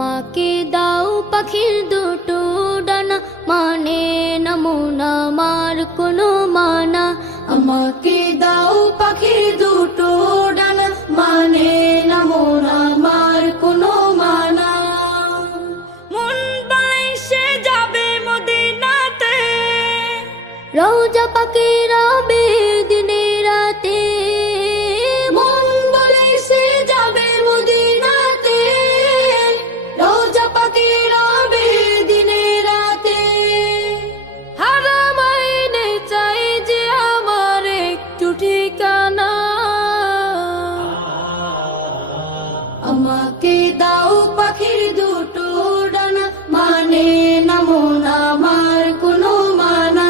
আমাকে দাও পাখির দুটো ডানা, মানে না মন আমার কোনো মানা। আমাকে দাও পাখির দুটো ডানা, মানে না মন আমার কোনো মানা। মন বাইসে যাবে মদিনাতে, রওজা পাকের আবে দিনে রাতে। মন বলে সে যাবে মদিনাতে, রওজা পাকের আবে দিনে রাতে। হারামাইনে চাই যে আমার একটু ঠিকানা। আমাকে দাও পাখির দুটো ডানা, মানে না মন আমার কোনো মানা।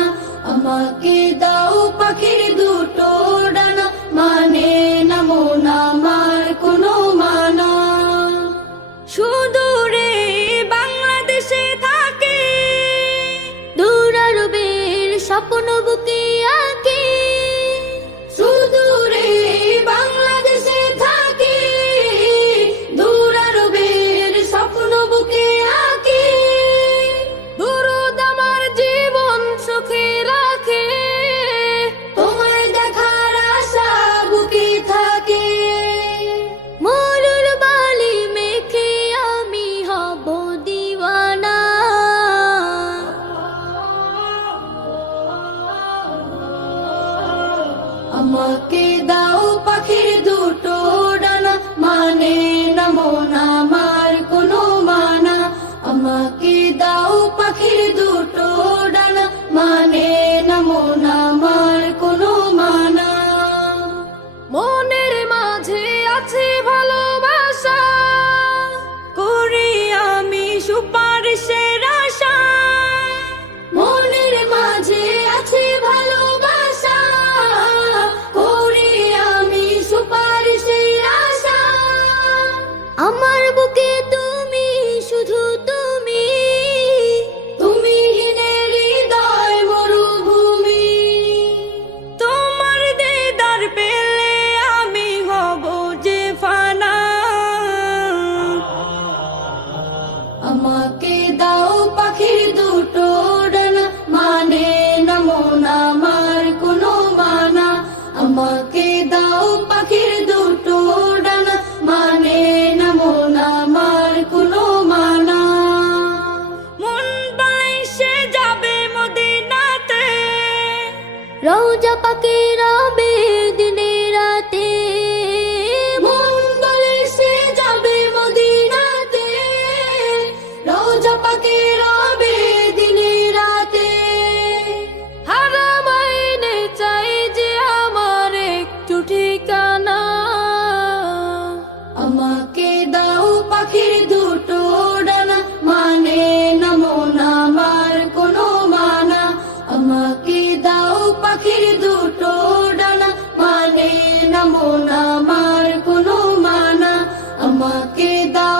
আমাকে দাও পাখির দুটো ডানা, মানে না মন আমার কোনো মানা। সুদূরে বাংলাদেশে থাকে, দূর আরবের স্বপ্ন বুকে আঁকে। সুদূরে বাংলাদেশে থাকে, দূর আরবের স্বপ্ন বুকে আঁকে। দুরুদ আমার জীবন সুখে রাখে, তোমায় দেখার আশা বুকে থাকে। মরুর বালি মেখে আমি হব দিওয়ানা। আমাকে দাও পাখির দুটো ডানা, মানে না মন আমার কোনো মানা। আমাকে দাও পাখির দুটো ডানা, মানে না মন আমার কোনো মানা। মনের মাঝে আছে ভালোবাসা, করি আমি সুপারিশের আশা। মনের মাঝে আছে ভালোবাসা, করি আমি সুপারিশের আশা। আমার বুকে তুমি, শুধু তুমি। তুমি হীনের হৃদয় মরুভূমি, তোমার দিদার পেলে আমি হব যে ফানা। আমাকে দাও পাখির দুটো ডানা, মানে না মন আমার কোনো মানা। আমাকে দাও পাখির দুটো ডানা, মানে না মন আমার কোনো মানা। মন বাইসে যাবে মদিনাতে, রওজা পাকের আবে দিনে রাতে। মন বলে সে যাবে মদিনাতে, রওজা পাকের আবে দিনে রাতে। হারামাইনে চাই যে আমার একটু ঠিকানা। আমাকে দাও পাখির দুটো ডানা, মানে না মন আমার কোনো মানা। আমাকে দাও পাখির দুটো ডানা, মানে না মন আমার কোনো মানা। আমাকে দাও